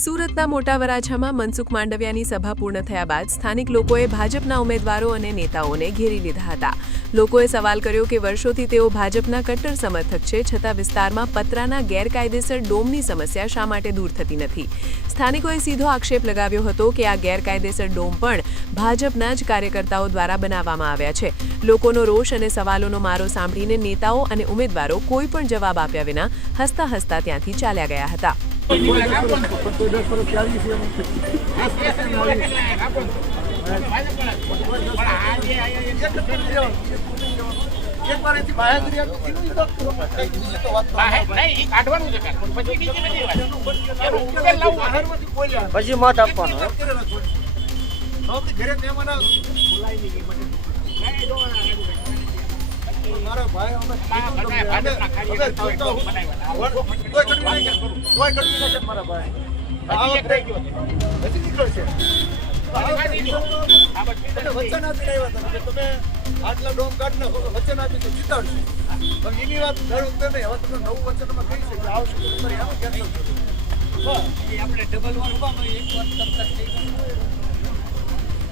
સુરતના મોટા વરાછામાં મનસુખ માંડવિયાની સભા પૂર્ણ થયા બાદ સ્થાનિક લોકોએ ભાજપના ઉમેદવારો અને નેતાઓને ઘેરી લીધા હતા. લોકોએ સવાલ કર્યો કે વર્ષોથી તેઓ ભાજપના કટ્ટર સમર્થક છે, છતાં વિસ્તારમાં પતરાના ગેરકાયદેસર ડોમની સમસ્યા શા માટે દૂર થતી નથી. સ્થાનિકોએ સીધો આક્ષેપ લગાવ્યો હતો કે આ ગેરકાયદેસર ડોમ પણ ભાજપના જ કાર્યકર્તાઓ દ્વારા બનાવવામાં આવ્યા છે. લોકોનો રોષ અને સવાલોનો મારો સાંભળીને નેતાઓ અને ઉમેદવારો કોઈ પણ જવાબ આપ્યા વિના હસતા હસતા ત્યાંથી ચાલ્યા ગયા હતા. પછી મત આપવાનો મારા ભાઈ વચન આપી રહ્યા હતા તમે આટલા ડોમ કાઢ નાખો, વચન આપી તો જીતાડશે. એની વાત દર વખતે નહીં. હવે તમે નવું વચનમાં કહી છે કે આવશે આપણે ડબલ વાર એક વાત કરતા